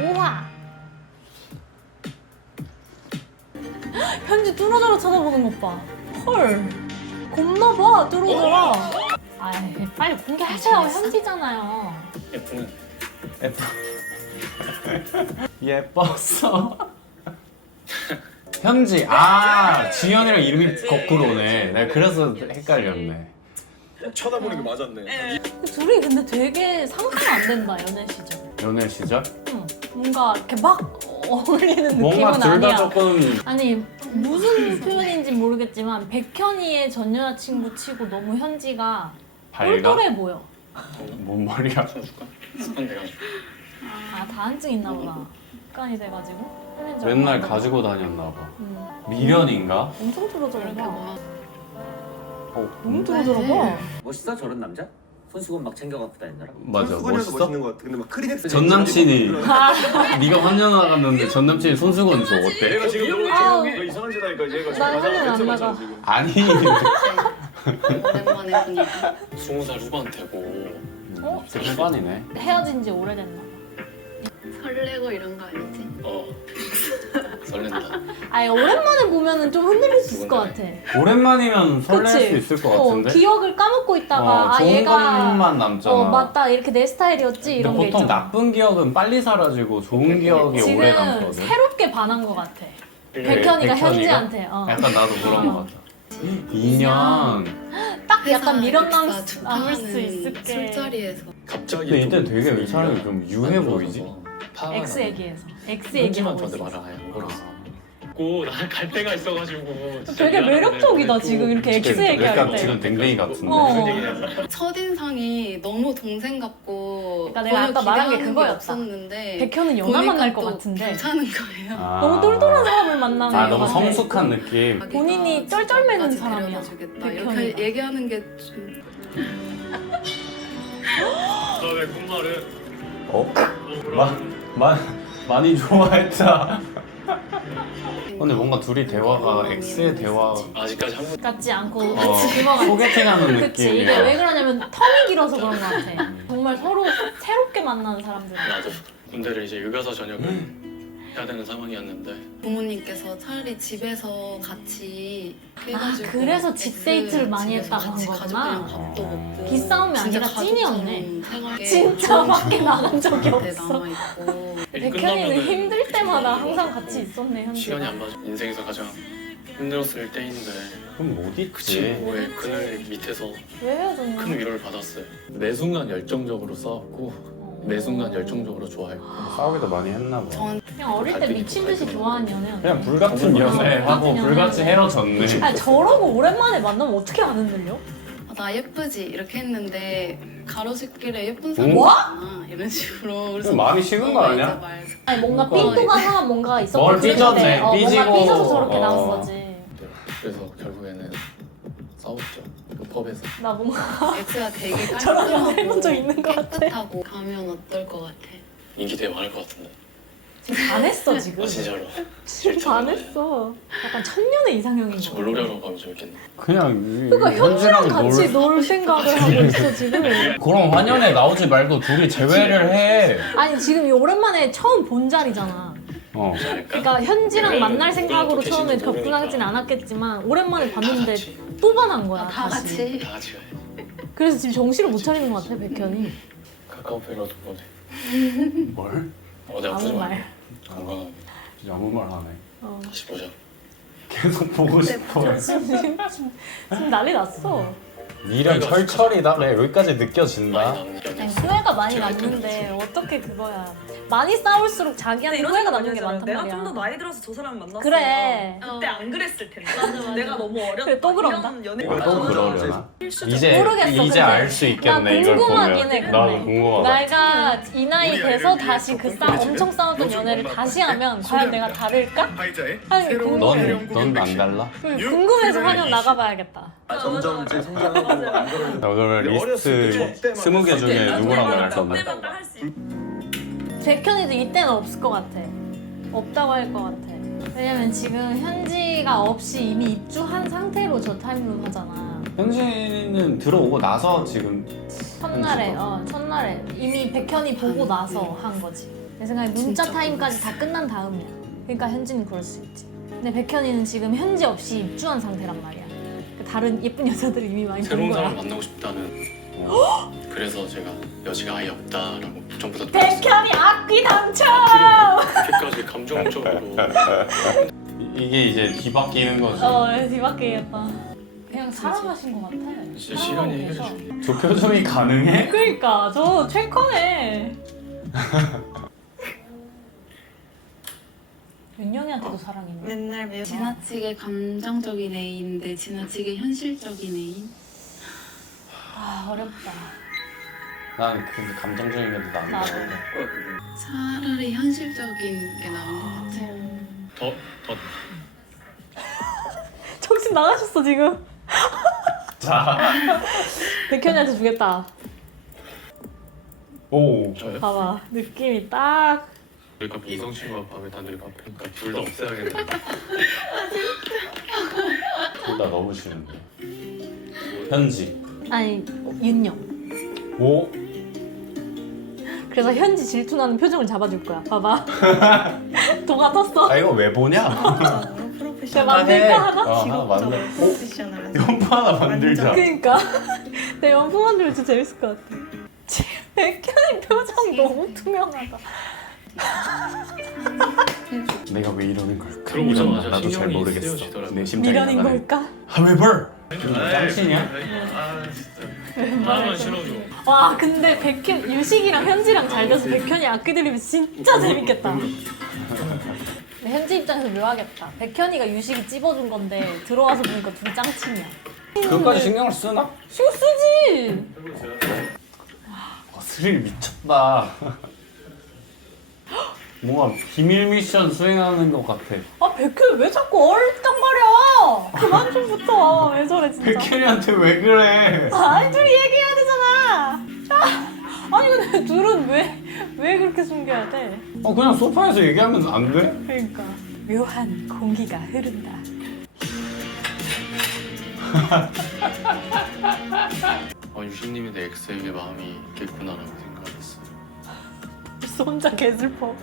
우와. 현지 뚫어져라 쳐다보는 것 봐. 헐. 겁나 봐, 뚫어져라. 아이, 빨리 공개하세요. 현지잖아요. 예쁘네. 예뻤어. 현지. 아, 지현이랑 이름이 거꾸로네. 내가 그래서 헷갈렸네. 쳐다보는 게 맞았네. 둘이 근데 되게 상상 안 된다, 연애 시절. 연애 시절? 응. 뭔가 이렇게 막 어울리는 뭔가 느낌은 둘 다 아니야. 조금 아니 무슨 표현인지 모르겠지만 백현이의 전 여자친구 치고 너무 현지가 밝아? 똘똘해 보여. 뭔 말이야? 쳐줄까? 습관 돼가지고. 아 다한증 있나 보다. 습관이 돼가지고. 현지 맨날 얼마나 가지고 다녔나 봐. 응. 미련인가? 엄청 뚫어져라 이렇게 봐. 뭐 너무 뚫어져라 봐. 멋있어 저런 남자? 손수건 막 챙겨갖고 다니더라. 맞아, 손수건이라서 멋있어? 멋있는 것 같아. 근데 막 크리넥스 전 남친이 네가 환전 나갔는데 전 남친이 손수건 줘 어때? 얘가 지금 아우. 너무 이상한 짓 하니까 얘가 나 화면 안 나가. 지금. 아니 오랜만에 보니까 20살 후반 되고 어? 후반이네. 헤어진 지 오래됐나? 설레고 이런 거 아니지? 설렌다. 아니 오랜만에 보면은 좀 흔들릴 수 있을 것 같아. 오랜만이면 설렐 그치? 수 있을 것 같은데? 기억을 까먹고 있다가 아 좋은 얘가 것만 남잖아. 맞다 이렇게 내 스타일이었지 근데 이런 게 보통 있잖아. 나쁜 기억은 빨리 사라지고 좋은 기억이 오래 지금 남거든. 새롭게 반한 것 같아. 백현이가? 백현이가 백현이가? 현지한테 약간 나도 그런 것 같아. 2년. 딱 약간 미련 남을 주파하는 수 있을 게 술자리에서 갑자기 근데 이때 되게 이 사람이 좀 유해 보이지? X 얘기해서 X 현지만 얘기하고 저한테 있어. 말아요. 고 나는 갈 데가 있어가지고 진짜 되게 미안한데 매력적이다 좀 지금 이렇게 X 지금 얘기할 약간 때. 지금 댕댕이 같은데. 무슨 얘기냐. 첫인상이 너무 동생 같고 그러니까 내가 아까 말한 게 기대하는 그거였다. 없었는데 백현은 연하 보니까 만날 것 또 같은데 괜찮은 거예요. 아. 너무 똘똘한 사람을 만나는 아, 것 너무 같아. 성숙한 느낌. 본인이 쩔쩔매는 까지 사람이야, 데려다주겠다. 백현이가. 이렇게 얘기하는 게좀 너의 콧말은 많이 좋아했다. 근데 뭔가 둘이 대화가 X의 대화 아직까지 한 번. 같지 않고 어, 소개팅하는 그치 이게 느낌이야. 왜 그러냐면 텀이 길어서 그런 것 같아. 정말 서로 새롭게 만나는 사람들. 나도 군대를 이제 육아서 전역을 해야 되는 상황이었는데 부모님께서 차라리 집에서 같이 해가지고 그래서 집 데이트를 많이 집에서 했다고 한 같이 거구나. 가족들이랑 밥도 먹고 기싸움이 진짜 아니라 찐이었네. 가족처럼 생활하게 진짜 좋은 밖에 기억이 나간 적이 저한테 없어. 남아있고 백현이는 힘들 때마다 항상 같이 있었네 현지가. 시간이 안 맞아. 인생에서 가장 힘들었을 때인데 그럼 못 그 있지. 친구의 그늘 밑에서 왜 헤어졌냐? 큰 위로를 받았어요. 매 순간 열정적으로 싸웠고 매 순간 열정적으로 좋아했고 싸우기도 많이 했나 봐. 전 그냥 어릴 때 미친 듯이 좋아하는 연애였네. 그냥 불같은 연애하고 불같은 불같이 연애. 헤어졌네. 아니 저러고 오랜만에 만나면 어떻게 안 흔들려? 나 예쁘지 이렇게 했는데 가로수길에 예쁜 사람 뭐? 있잖아 이런 식으로 그래서 마음이 식은 거 아니야? 이제 말 아니 뭔가 그러니까. 삔또가 하나 뭔가 있었고 뭘 삐졌네, 뭔가 삐지고. 삐져서 저렇게 어. 나온 거지. 그래서 결국에는 싸웠죠. 그 펍에서. 나 뭔가 X가 되게 저런 거 해본 적 깔끔하고 있는 것 같아. 깨끗하고 가면 어떨 것 같아? 인기 되게 많을 것 같은데. 지금 반했어 지금. 아 진짜로. 지금 반했어. 약간 천년의 이상형인 같이 거. 물놀이하러 가면 재밌겠네. 그냥 그러니까 현지랑 같이 놀. 놀 생각을 하고 있어 지금. 그럼 환연에 나오지 말고 둘이 제외를 해. 아니 지금 이 오랜만에 처음 본 자리잖아. 어. 그러니까 현지랑 만날 생각으로 처음에 접근하진 않았겠지만 오랜만에 봤는데 또 반한 거야 다 다시. 같이 다 같이 가요. 그래서 지금 정신을 못 차리는 것 같아 백현이. 카카오페이라도 보내. 뭘? 어디 아프지 아무 마. 말. 건강하게 진짜 아무 말 하네. 어. 다시 보자. 계속 보고 싶어. 지금 난리 났어. 미련 철철이다. 그래 여기까지 많이 느껴진다. 남는 연애. 아니, 후회가 많이 남는데 어떻게 그거야. 많이 싸울수록 자기한테 이런 후회가 생각 남는 게 많이 많단 내가 말이야. 좀 더 나이 들어서 저 사람 만났어. 그래. 그때 안 그랬을 텐데. 맞아. 내가 너무 어렸다. 그래, 또 그런다? 이런 연애 이걸 또 그러려나? 이제 모르겠어, 이제 근데. 알 수 있겠네 나 이걸 궁금하긴 보면. 해, 근데. 나도 궁금하다. 내가 이 나이 돼서 다시 그 엄청 싸웠던 연애를 다시 하면 과연 내가 다를까? 하는 게 궁금해. 넌안 달라? 궁금해서 환영 나가봐야겠다. 점점 제 성장하고 안 그러는. 자, 오늘 리스트 20개 중에 누구랑 나갈 건데? 백현이도 이때는 없을 것 같아. 없다고 할 것 같아. 왜냐면 지금 현지가 없이 이미 입주한 상태로 저 타임룸 하잖아. 현진이는 들어오고 나서 지금 첫날에 이미 백현이 보고 나서 한 거지. 내 생각에 문자 진짜 타임까지 다 끝난 다음이야. 그러니까 현진은 그럴 수 있지. 근데 백현이는 지금 현지 없이 입주한 상태란 말이야. 다른 예쁜 여자들이 이미 많이 본 새로운 거야. 사람을 만나고 싶다는. 그래서 제가 여지가 아예 없다라고 전부 다 백현이 악귀 당첨! 그렇게까지 감정적으로. 이게 이제 뒤바뀌는 거지. 뒤바뀌겠다. 그냥 사랑하신 것 같아. 진짜 시간이 해결해 줘. 저 표정이 가능해? 그러니까 저 최커네. 윤영이한테도 사랑했네. 맨날 매일 지나치게 감정적인 애인데 지나치게 현실적인 애인? 아 어렵다. 난 그 감정적인 게 더 나은 거 나도. 같아. 차라리 현실적인 게 나은 것 같아. 더 정신 나가셨어 지금. 자, 백현이한테 주겠다. 오. 저요? 봐봐 느낌이 딱. 그러니까 이성 친구가 밤에 단둘이 카페니까 둘 다 없애야겠네. 둘 다 너무 싫은데. 현지. 아니 윤영. 오. 그래서 현지 질투나는 표정을 잡아줄 거야. 봐봐. 도가 떴어. 아 이거 왜 보냐? 진짜로 내가 프로페셔널. 만들까 하나? 하나 만들. 오. 프로페셔널. 연포 하나 만들자. 그니까 내 연포 만들면 진짜 재밌을 것 같아. 지금 백현이 표정 너무 투명하다. 내가 왜 이러는 걸까? 들어오자마자 나도 잘 신경이 모르겠어. 쓰여지더라고요. 내 심장이 미련인 나가네. 걸까? 하웨벌. 짱친이야? 아 진짜. 하나만 실어줘. 와 근데 백현 유식이랑 현지랑 잘 돼서 백현이 악기 들리면 진짜 재밌겠다. 근데 현지 입장에서 묘하겠다. 백현이가 유식이 찝어준 건데 들어와서 보니까 둘이 짱친이야. 그것까지 신경을 쓰나? 신경 쓰지. 스릴 미쳤다. 뭔가 비밀 미션 수행하는 것 같아. 아 백현 왜 자꾸 얼쩡거려? 그만 좀 붙어. 왜 저래 진짜. 백현이한테 왜 그래? 아니 둘이 얘기해야 되잖아. 아니 근데 둘은 왜 그렇게 숨겨야 돼? 그냥 소파에서 얘기하면 안 돼? 그러니까 묘한 공기가 흐른다. 유식님이 내 엑스에게 마음이 있겠구나라고 생각했어. 벌써 혼자 개슬퍼.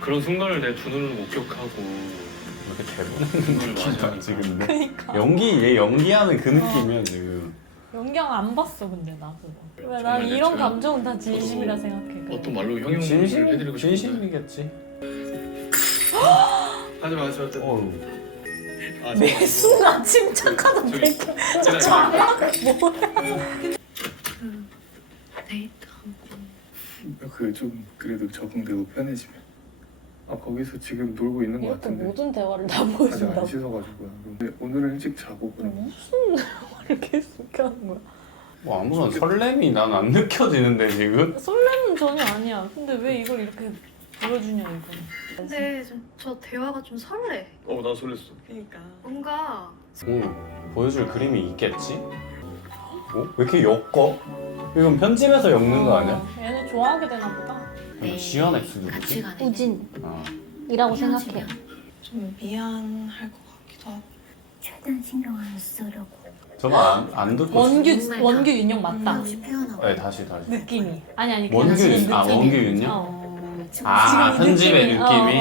그런 순간을 내 두 눈으로 목격하고 이렇게 대보는 그걸 맞아. 지금 그러니까 얘 연기하는 그 느낌이야 지금. 연경 안 봤어 근데 나 그거. 왜 난 정말 이런 제가 감정은 다 진심이라 생각해. 그래. 어떤 말로 형용을 해드리고 싶은데 진심이겠지. 하지 마세요. 어우. 매 순간 침착하던 백현. 저 장난 뭐야? 데이트 좀 그래도 적응되고 편해지면 거기서 지금 놀고 있는 것 이렇게 같은데 모든 대화를 다 아직 보여준다고. 안 씻어가지고요. 근데 오늘은 일찍 자고 그럼 무슨 대화를 계속 하는 거야? 뭐 아무런 설렘이 난 안 느껴지는데 지금. 설렘은 전혀 아니야. 근데 왜 이걸 이렇게 보여주냐 이거. 근데 저 대화가 좀 설레. 나 설렜어. 그러니까. 뭔가 보여줄 그림이 있겠지? 왜 이렇게 엮어? 이건 편집에서 엮는 거 아니야? 얘네 좋아하게 되나 보다. 네. 지연 X 같이 누구지? 가네. 우진이라고 생각해. 헤어지면 좀 미안할 것 같기도 하고. 최대한 신경 안 쓰려고. 저거 안 듣고 원규 윤영 맞다. 다시 표현하고. 네 다시 느낌이. 아니 원규 그냥 지금 윤- 아, 느낌이. 원규 윤영? 아 지금 편집의 느낌이?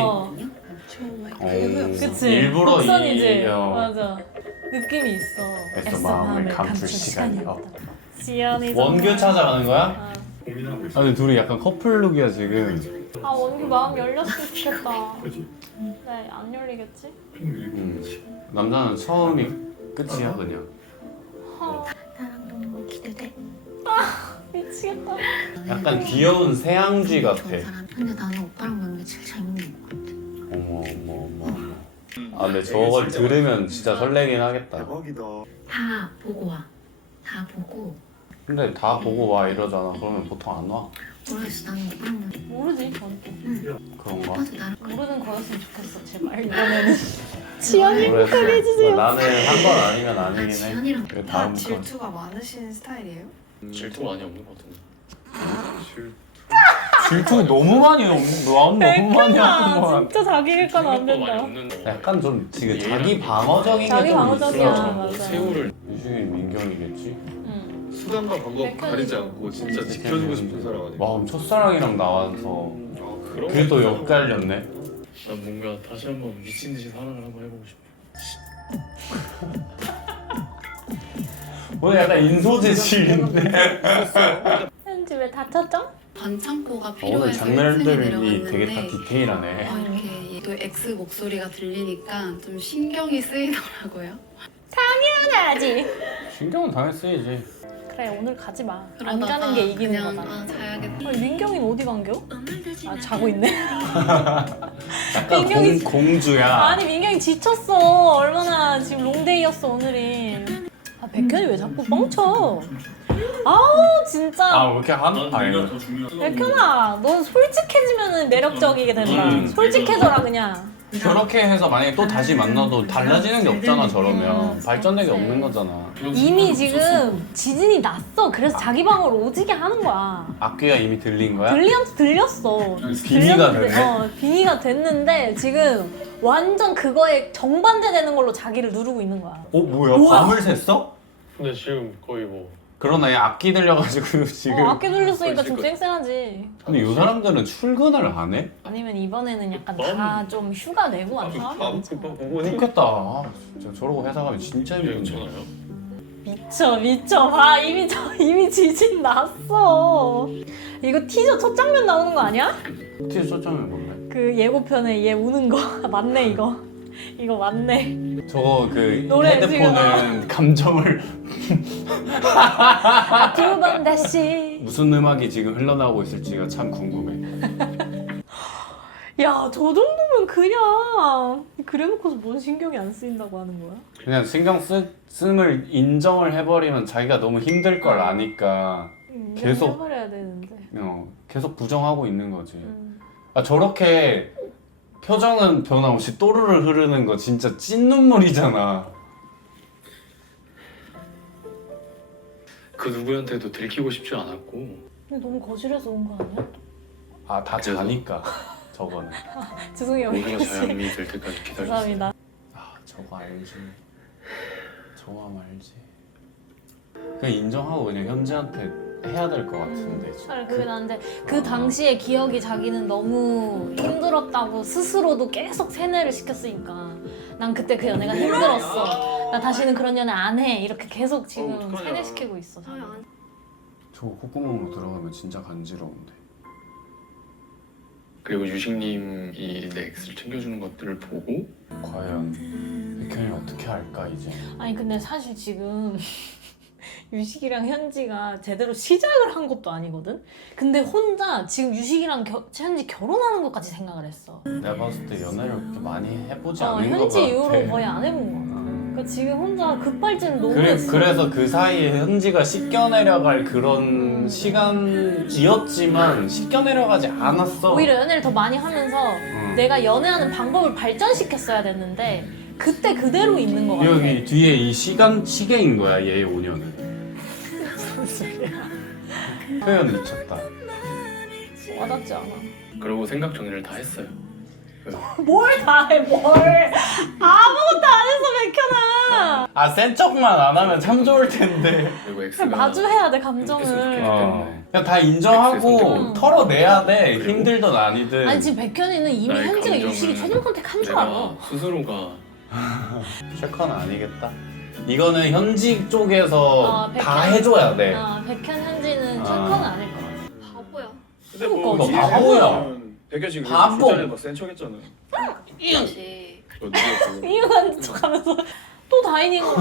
처음에 그치. 일부러 곡선이지. 어. 맞아. 느낌이 있어. 애써 마음을 감출 시간이 없다. 지연이 원규 정말- 찾아가는 거야? 아. 고민하고 있어. 아니 둘이 약간 커플룩이야 지금. 아 원규 마음 열렸으면 좋겠다. 네, 안 열리겠지? 남자는 처음이 끝이야 그냥. 나랑 너무 기대돼. 미치겠다. 약간 귀여운 새앙쥐 같아. 좋은 사람. 근데 나는 오빠랑 보는 게 제일 재밌는 것 같아. 어머. 아 근데 저걸 들으면 진짜 설레긴 하겠다. 다 보고 와. 다 보고. 근데 다 보고 와 이러잖아. 그러면 보통 안 와. 모르겠어. 나는 오빠랑 보는 게. 모르지 저는. 그런가? 오빠도 나를 모르는 거였으면 좋겠어 제발 이번에는. 지연이 모르겠어. 해주세요. 나는 한 번 아니면 나 아니긴 해. 지연이랑 그 다 다음 건. 질투가 많으신 스타일이에요? 질투 많이 없는 것 같은데. 질투 너무 많이 너무 많이 하는 진짜 자기 일감 안 된다. 약간 좀 지금 자기 방어적인 자기 게좀 방어적이야. 있어. 맞아. 새우를 유식이 민경이겠지. 응. 수단과 방법 가리지 않고 진짜 지켜주고 싶은 사람 아니야? 와 첫사랑이랑 나와서 그런 그게 또 거 엿갈렸네. 난 뭔가 다시 한번 미친 듯이 사랑을 한번 해보고 싶어. 오늘 약간 인소재질인데. 현지 왜 다쳤죠? 반창고가 오늘 필요해서 1층에 장면들이 내려갔는데 되게 다 디테일하네. 이렇게 또 X 목소리가 들리니까 좀 신경이 쓰이더라고요. 당연하지. 신경은 당연히 쓰이지. 그래 오늘 가지 마. 안 그러다가 가는 게 이기는 그냥 거다. 아 자야겠다. 아니, 민경이는 어디 간겨? 아 자고 있네. 약간 민경이- 공주야. 아니 민경이 지쳤어. 얼마나 지금 롱데이였어 오늘이. 아 백현이 왜 자꾸 뻥쳐? 아우 진짜. 아 왜 이렇게 한? 아니 더 중요한 백현아, 넌 솔직해지면 매력적이게 된다. 솔직해져라 그냥. 저렇게 해서 만약에 또 다시 만나도 달라지는 게 없잖아. 저러면 발전된 게 없는 거잖아. 이미 지금 지진이 났어. 그래서 자기 방으로 오지게 하는 거야. 악귀가 이미 들린 거야? 들리한테 들렸어. 비니가 들렸는데, 되네? 비니가 됐는데 지금 완전 그거에 정반대되는 걸로 자기를 누르고 있는 거야. 뭐야? 우와. 밤을 샜어? 근데 지금 거의 뭐 그러네. 악기 들려가지고 지금. 악기 들렸으니까 좀 지금- 쌩쌩하지. 근데 이 사람들은 출근을 안 해? 아니면 이번에는 약간 다 좀 휴가 내고 왔나? 보고니 좋겠다. 아, 진짜 저러고 회사 가면 진짜 힘든데. 괜찮아요? 미쳐. 봐 이미 지진 났어. 이거 티저 첫 장면 나오는 거 아니야? 티저 초점이 뭔데? 그 예고편에 얘 우는 거 맞네 이거. 이거 맞네. 저거 그 노래 헤드폰은 감정을 두 번 다시. 무슨 음악이 지금 흘러나오고 있을지가 참 궁금해. 야, 저 정도면 그냥 그래놓고서 뭔 신경이 안 쓰인다고 하는 거야? 그냥 신경 씀을 인정을 해버리면 자기가 너무 힘들 걸 아니까 계속- 해버려야 되는데. 계속 부정하고 있는 거지. 음. 아 저렇게 표정은 변함없이 또르르 흐르는 거 진짜 찐 눈물이잖아. 그 누구한테도 들키고 싶지 않았고 근데 너무 거실에서 온 거 아니야? 아 다 그래서- 자니까 저거는. 죄송해요. 모두가 자양미 될 때까지 기다렸어. 감사합니다. 아 저거 알지. 저거 하면 알지. 그냥 인정하고 그냥 현지한테 해야 될 것 같은데. 차라리 그게 나는데 그 당시의 기억이 자기는 너무 힘들었다고 스스로도 계속 세뇌를 시켰으니까 난 그때 그 연애가 힘들었어. 나 다시는 그런 연애 안 해. 이렇게 계속 지금 어떡하냐. 세뇌시키고 있어. 아니, 아니. 저거 콧구멍으로 들어가면 진짜 간지러운데. 그리고 유식님이 내 엑스를 챙겨주는 것들을 보고 과연 백현이 어떻게 할까 이제. 아니 근데 사실 지금 유식이랑 현지가 제대로 시작을 한 것도 아니거든? 근데 혼자 지금 유식이랑 현지 결혼하는 것까지 생각을 했어. 내가 봤을 때 연애를 그렇게 많이 해보지 않은 것 같아. 현지 이후로 거의 안 해본 거 같아. 그러니까 지금 혼자 급발진 너무 했어. 그래서 그 사이에 현지가 씻겨내려갈 그런 시간이었지만 씻겨내려가지 않았어. 오히려 연애를 더 많이 하면서 응. 내가 연애하는 방법을 발전시켰어야 됐는데 그때 그대로 있는 거 같아. 여기 뒤에 이 시계인 거야 얘의 5년은. 무슨 소리야. 표현 미쳤다. 와닿지 않아. 그러고 생각 정리를 다 했어요. 뭘 다 해, 뭘. 아무것도 안 했어, 백현아. 아 센 척만 안 하면 참 좋을 텐데. 그리고 엑스가 그냥 마주해야 돼, 했으면 감정을. 좋겠다. 그냥 다 인정하고 음. 털어내야 돼. 그리고- 힘들든 아니든. 아니, 지금 백현이는 이미 나의 현지가 감정은 유식이 최종 선택한 줄 알아. 내가 스스로가 쉐커는 아니겠다. 이거는 현지 쪽에서 백현. 다 해줘야 돼. 백현, 현지는 아. 체크는 아닐 것 같아. 바보야. 근데 뭐 이거 바보야. 백현 지금 바보. 술자리에 막센 척했잖아. 다시 너 누가 이유한 척하면서 또 다이닝으로.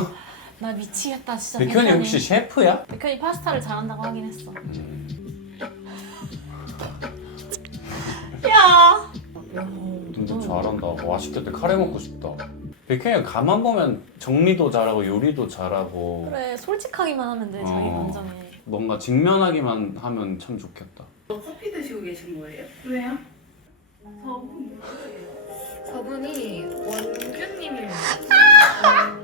나 미치겠다, 진짜. 백현이 혹시 셰프야? 백현이 파스타를 잘한다고 하긴 했어. 야. 진짜 잘한다. 맛있겠다. 카레 먹고 싶다. 백현이 가만 보면 정리도 잘하고 요리도 잘하고 그래, 솔직하기만 하면 돼, 자기 어. 감정에. 뭔가 직면하기만 하면 참 좋겠다. 커피 드시고 계신 거예요? 왜요? 저분이 원규님입니다.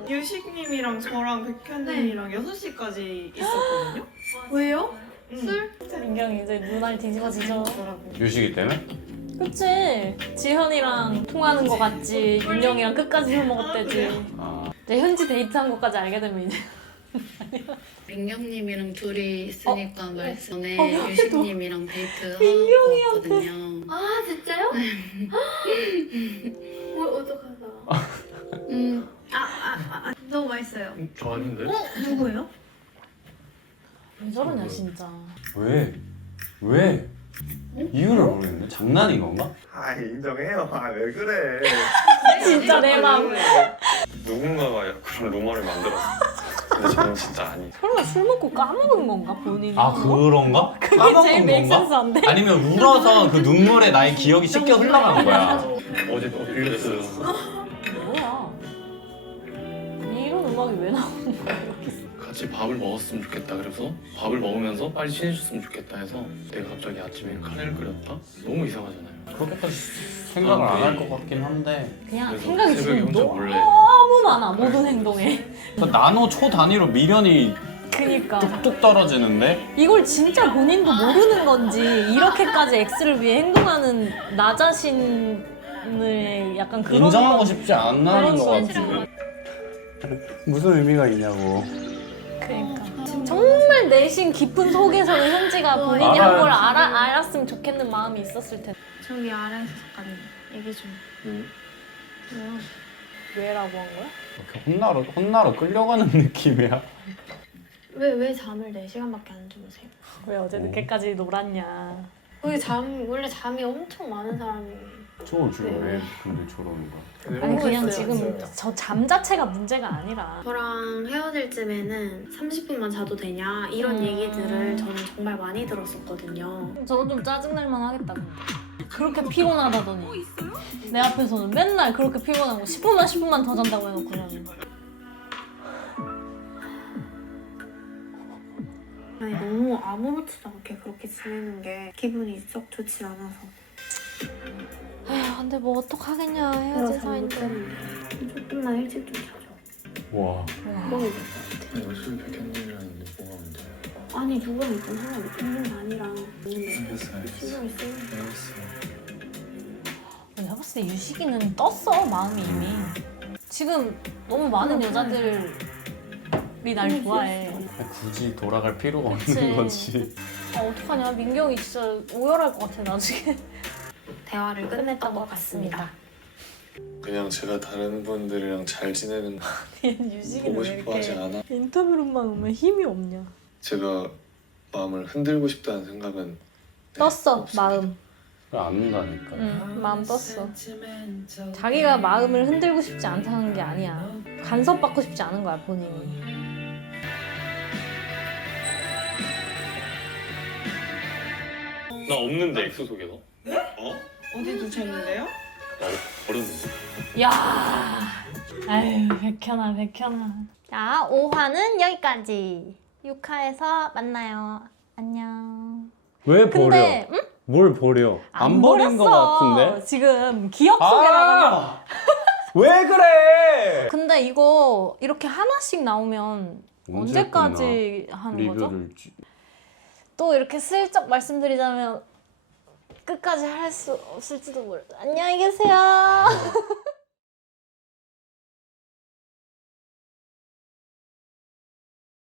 유식님이랑 저랑 백현님이랑 6시까지 있었거든요? 왜요? 술? 민경이 이제 눈알 뒤집어지죠. 유식이 때문에? 그치? 지현이랑 통하는 거 같지. 윤영이랑 끝까지 술 먹었대지. 아 이제 현지 데이트한 것까지 알게 되면 이제 민경님이랑 둘이 있으니까 말씀에 나도. 유식님이랑 데이트 민경이한테. 하거든요. 아 진짜요? 어떡하다. 너무 맛있어요. 저 아닌데? 누구예요? 왜 저러냐 진짜. 왜? 왜? 이유를 모르겠네. 장난인 건가? 아 인정해요. 아 왜 그래? 진짜 내 맘. 누군가가 그런 루머를 만들었어. 근데 저는 진짜 아니. 설마 술 먹고 까먹은 건가 본인이? 아 그런가? 그게 제일 까먹은 맥센스 건가? 안 돼? 아니면 울어서 그 눈물에 나의 기억이 씻겨 흘러간 거야. 어제 또 빌렸어요. 뭐야? 이런 음악이 왜 나오는 거야? 같이 밥을 먹었으면 좋겠다. 그래서 밥을 먹으면서 빨리 친해졌으면 좋겠다 해서 내가 갑자기 아침에 카레를 끓였다? 너무 이상하잖아요. 그렇게까지 생각을 안 할 것 같긴 한데 그냥 그래서 생각이 새벽에 지금 혼자 너무 몰래. 많아 모든 행동에. 그 나노 초 단위로 미련이 그니까 뚝뚝 떨어지는데 이걸 진짜 본인도 모르는 건지 이렇게까지 X를 위해 행동하는 나 자신을 약간 그런 인정하고 거- 싶지 않나는 것 그런 같아. 거지. 무슨 의미가 있냐고. 그러니까 정말 내심 깊은 속에서는 현지가 본인이 한 알아야지. 걸 알았으면 좋겠는 마음이 있었을 텐데. 저기 아래에서 잠깐 얘기 좀. 왜요? 왜라고 한 거야? 이렇게 혼나러 끌려가는 느낌이야. 왜 잠을 4시간밖에 안 주무세요? 왜 어제 늦게까지 놀았냐? 원래 잠이 엄청 많은 사람이. 저걸 지금 왜 근데 저러는 거야? 아니 그냥 했어요. 지금 저 잠 자체가 문제가 아니라 저랑 헤어질 쯤에는 30분만 자도 되냐 이런 얘기들을 저는 정말 많이 들었었거든요. 저도 좀 짜증날만 하겠다 근데. 그렇게 피곤하다더니 내 앞에서는 맨날 그렇게 피곤하고 10분만 더 잔다고 해놓고 그냥 아니 너무 아무렇지도 않게 그렇게 지내는 게 기분이 썩 좋진 않아서. 아휴 근데 뭐 어떡하겠냐 헤어진 사이인데. 조금만 일찍 좀 자죠. 와. 그러면 될 것 같아. 요즘 백현님이라는데 뭐가 문제야? 아니 누구랑 있던 사람이 있는 게 아니라 있는데 알겠어. 신경이 쓰이는 알겠어. 내가 봤을 때 유식이는 떴어 마음이 이미. 지금 너무 많은 여자들이 날 좋아해. 굳이 돌아갈 필요가 그치. 없는 거지. 아 어떡하냐 민경이 진짜 오열할 것 같아 나중에. 대화를 끝냈던 것 같습니다. 그냥 제가 다른 분들이랑 잘 지내는 거 유식이는 보고 왜 싶어 하지 이렇게 않아. 인터뷰로만 오면 힘이 없냐. 제가 마음을 흔들고 싶다는 생각은 떴어 없습니다. 마음. 안 온다니까. 응 마음 떴어. 자기가 마음을 흔들고 싶지 않다는 게 아니야. 간섭받고 싶지 않은 거야 본인이. 나 없는데 엑소 속에서. 어? 어디 두셨는데요? 나 버렸는데. 야, 아유 백현아. 자 5화는 여기까지. 6화에서 만나요. 안녕. 왜 버려? 근데 응? 뭘 버려? 안 버린 거 버렸어. 같은데? 지금 기억 속에 나가. 아! 왜 그래? 근데 이거 이렇게 하나씩 나오면 언제 언제까지 하는 거죠? 리뷰를 또 이렇게 슬쩍 말씀드리자면 끝까지 할 수 없을지도 몰라. 안녕히 계세요.